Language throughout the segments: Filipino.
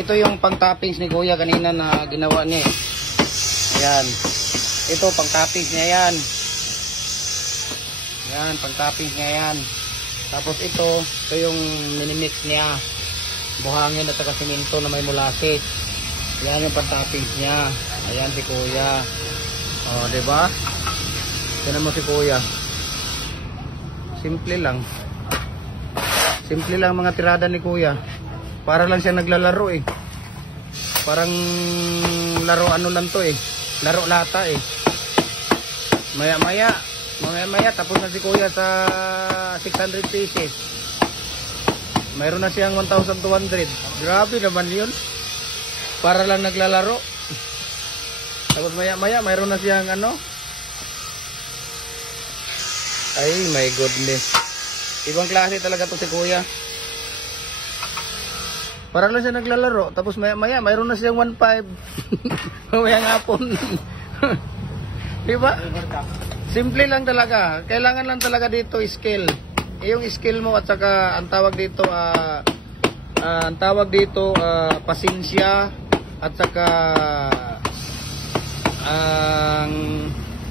Ito yung pang toppings ni Kuya kanina na ginawa niya eh. Ayan. Ito pang toppings niya yan. Ayan, pang toppings niya yan. Tapos ito yung minimix niya. Buhangin at saka simento na may molasses. Ayan yung pang toppings niya. Ayan si Kuya. O, diba? Tignan mo si Kuya. Simple lang. Simple lang mga tirada ni Kuya. Para lang siya naglalaro eh. Parang laro ano lang to eh. Laro lata eh. Maya maya tapos na si Kuya sa 600 pieces. Mayroon na siyang 1,200. Grabe naman yun. Para lang naglalaro. Tapos maya mayroon na siyang ano. Ay my goodness. Ibang klase talaga to si Kuya. Para lang siya naglalaro. Tapos maya mayroon na siyang 1,500. Mamayang hapon. Diba? Simple lang talaga. Kailangan lang talaga dito skill. Yung skill mo at saka ang tawag dito pasensya at saka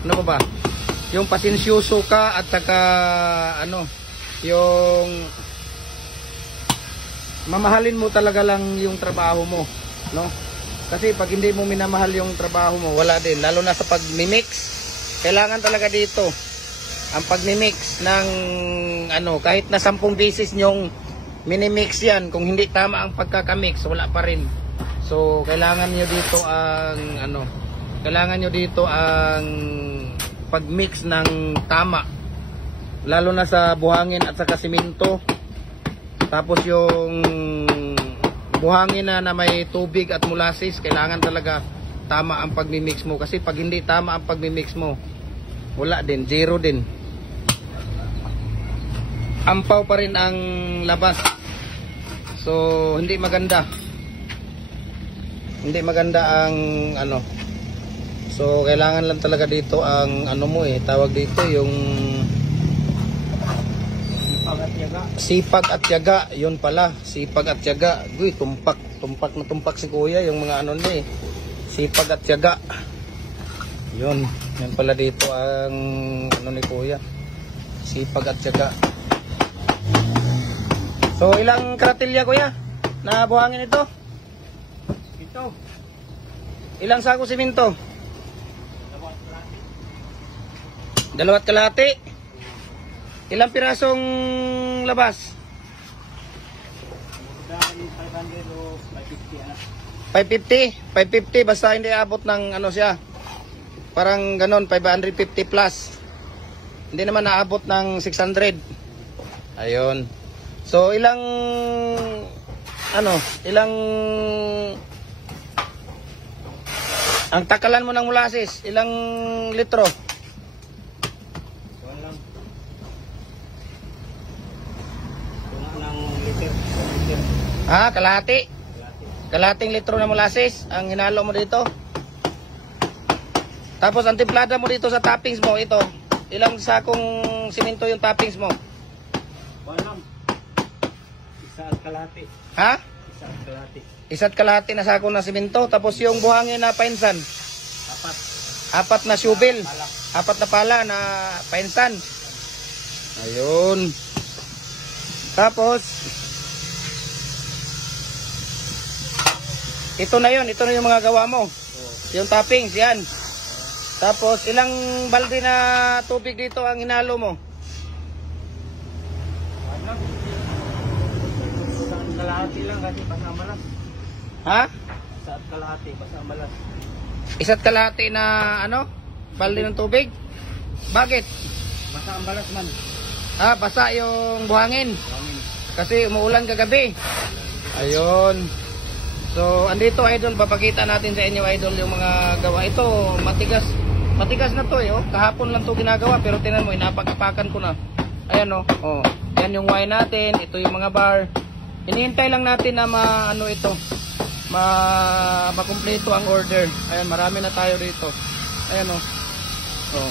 ano ba? Yung pasensyoso ka at saka ano, yung mamahalin mo talaga lang yung trabaho mo, no? Kasi pag hindi mo minamahal yung trabaho mo, wala din. Lalo na sa pag-mix, kailangan talaga dito ang pag-mix ng ano, kahit na 10 beses nyong minimix yan, kung hindi tama ang pagkakamix, wala pa rin. So, kailangan nyo dito ang ano, kailangan nyo dito ang pag-mix ng tama. Lalo na sa buhangin at saka simento. Tapos yung buhangin na may tubig at molasses, kailangan talaga tama ang pag-mix mo. Kasi pag hindi tama ang pag-mix mo, wala din, zero din. Ampaw pa rin ang labas. So, hindi maganda. Hindi maganda ang ano. So, kailangan lang talaga dito ang ano mo eh, tawag dito yung sipag at tiyaga. Yun pala, sipag at tiyaga. Uy, tumpak na tumpak si Kuya yung mga ano niya eh. Sipag at tiyaga. Yun pala dito ang ano ni Kuya. Sipag at tiyaga. So, ilang karatilya Kuya na buhangin ito? Ito. Ilang sako simento? 2 kalahati. Ilang pirasong labas? 550 basta hindi abot ng ano siya. Parang ganon, 550 plus. Hindi naman naabot ng 600. Ayun. So ilang ang takalan mo ng molasses, ilang litro? Ha, kalahati. Kalahating litro na molasses ang hinalo mo dito. Tapos ang timplada mo dito sa toppings mo, ito. Ilang sakong simento yung toppings mo? Walang. Isa at kalahati. Ha? Isa at kalahati. Isa't kalahati na sako na simento. Tapos yung buhangin na painsan? 4 na shovel. 4 na pala na painsan. Ayun. Tapos ito na yung mga gawa mo. Yung toppings, yan. Tapos, ilang balde na tubig dito ang hinalo mo? Isang kalahati lang kasi basa malas. Ha? Isang kalahati basa malas. Isa't kalahati na ano? Balde ng tubig? Bakit? Basa ang balas man. Ha? Basa yung buhangin. Kasi umuulan kagabi. Ayun. So, andito idol, papakita natin sa inyo idol yung mga gawa. Ito, matigas na to eh. Oh. Kahapon lang to ginagawa pero tinan mo, inapag-apakan ko na. Ayan oh. Oh. Yan yung wire natin, ito yung mga bar. Hinihintay lang natin na makumpleto ang order. Ayan, marami na tayo dito. Ayan oh. Oh.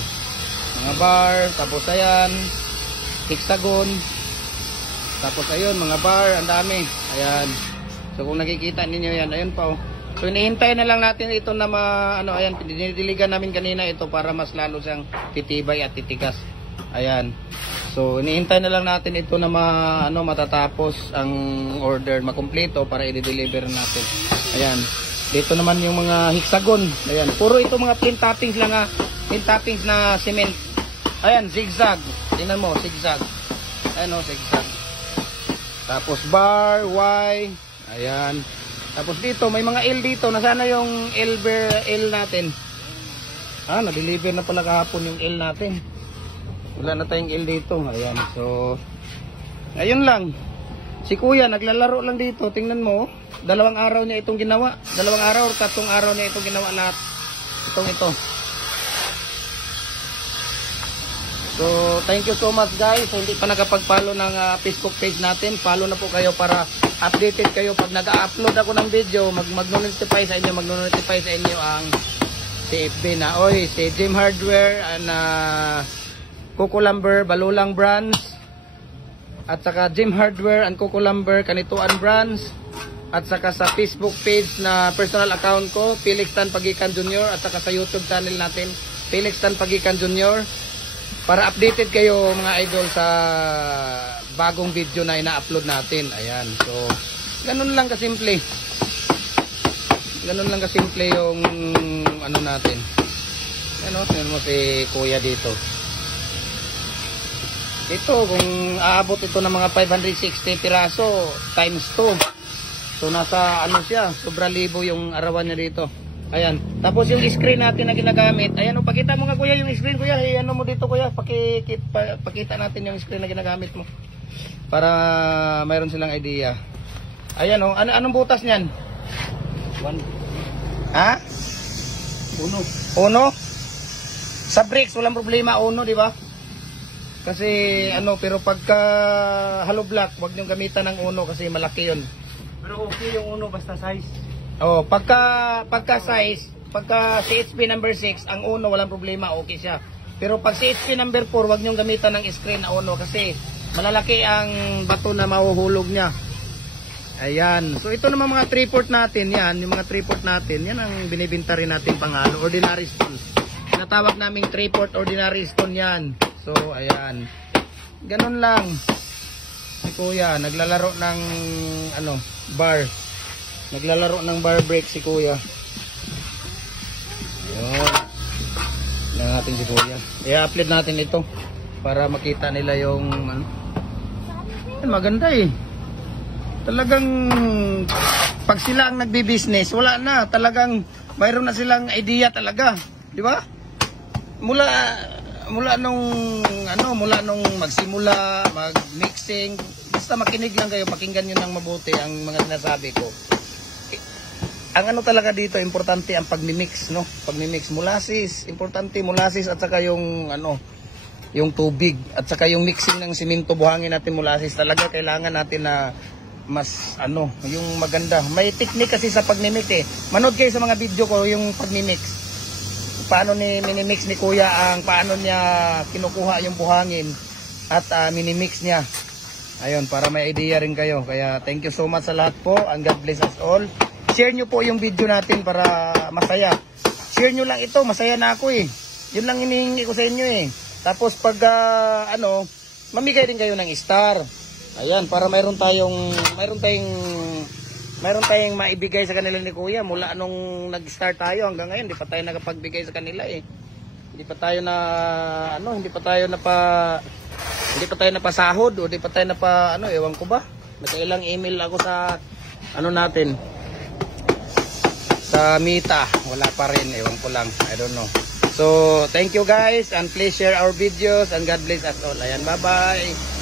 Mga bar, tapos ayan, hexagon. Tapos ayun, mga bar, ang dami. Ayan. So kung nakikita ninyo yan, ayun pa oh. So inihintay na lang natin ito na ayan, dinidiligan namin kanina ito para mas lalo siyang titibay at titigas. Ayan. So inihintay na lang natin ito na matatapos ang order, makumpleto para i-deliver natin. Ayan. Dito naman yung mga hexagon. Ayan. Puro ito mga plain toppings lang plain toppings na cement. Ayan, zigzag. Tingnan mo, zigzag. Ayan o, zigzag. Tapos bar, Y. Ayan. Tapos dito, may mga L dito. Nasana yung L natin? Na-deliver na pala kahapon yung L natin. Wala na tayong L dito. Ayan. So, ayun lang. Si Kuya, naglalaro lang dito. Tingnan mo. 2 araw niya itong ginawa. 2 araw or 3 araw niya itong ginawa lahat. Ito. So, thank you so much guys. So, hindi pa nakapag-follow ng Facebook page natin. Follow na po kayo para updated kayo pag nag-upload ako ng video. Mag-notify sa inyo ang CFB na. Oy, si Jim Hardware and Coco Lumber, Balulang Brands. At saka Jim Hardware and Coco Lumber, Kanituan Brands. At saka sa Facebook page na personal account ko, Felix Tan Pagikan Jr. At saka sa YouTube channel natin, Felix Tan Pagikan Jr. Para updated kayo mga idol sa bagong video na ina-upload natin. Ayan. So, ganun lang kasimple. Ganun lang kasimple yung natin. Tingnan mo si Kuya dito. Ito, kung aabot ito ng mga 560 piraso times 2. So, nasa siya, sobra libo yung arawan niya dito. Ayan. Tapos yung screen natin na ginagamit. Ayan, pakita mo nga Kuya yung screen Kuya. Mo dito Kuya. Pakita natin yung screen na ginagamit mo. Para mayroon silang idea. Ayan oh. Anong butas niyan? 1. Ha? 1. Sa brakes walang problema 1, di ba? Kasi pero pagka hollow block, wag niyo gamitan ng 1 kasi malaki 'yon. Pero okay yung 1 basta size. Oh, pagka size, pagka CHP number 6, ang 1 walang problema, okay siya. Pero pag CHP number 4, wag niyo gamitan ng screen na 1 kasi malalaki ang bato na mahuhulog niya. Ayan. So ito naman mga 3/4 natin, yan, yung mga 3/4 natin, yan ang binibenta rin natin pangalo, ordinary stone. Tinatawag naming 3/4 ordinary stone yan. So ayan. Ganun lang. Si Kuya naglalaro ng bar. Naglalaro ng bar break si Kuya. Ayun. Tingnan natin si Kuya. I-upload natin ito para makita nila yung maganda eh. Talagang pag sila ang nagbi-business, wala na. Talagang mayroon na silang idea talaga. Di ba? Mula nung magsimula, mag-mixing, basta makinig lang kayo, pakinggan nyo ng mabuti ang mga sinasabi ko. Ang talaga dito, importante ang pagmi-mix, no? Pagmi-mix molasses, importante molasses at saka yung yung tubig at saka yung mixing ng simento, buhangin natin molasses. Talaga kailangan natin na mas yung maganda. May technique kasi sa pagmi-mix eh. Manood kayo sa mga video ko yung pagmi-mix. Paano mini-mix ni Kuya paano niya kinukuha yung buhangin at mini-mix niya. Ayun, para may idea rin kayo. Kaya thank you so much sa lahat po and God bless us all. Share nyo po yung video natin para masaya. Share nyo lang ito, masaya na ako eh. Yun lang hinihingi ko sa inyo eh. Tapos pag mamigay din kayo ng star. Ayan, para mayroon tayong maibigay sa kanila ni Kuya mula nung nag-start tayo hanggang ngayon. Hindi pa tayo nakapagbigay sa kanila eh. Hindi pa tayo napasahod o hindi pa tayo ewan ko ba. Nakailang email ako sa natin. Sa Mita, wala pa rin, ewan ko lang, I don't know. So, thank you guys and please share our videos and God bless us all. Ayan, bye-bye.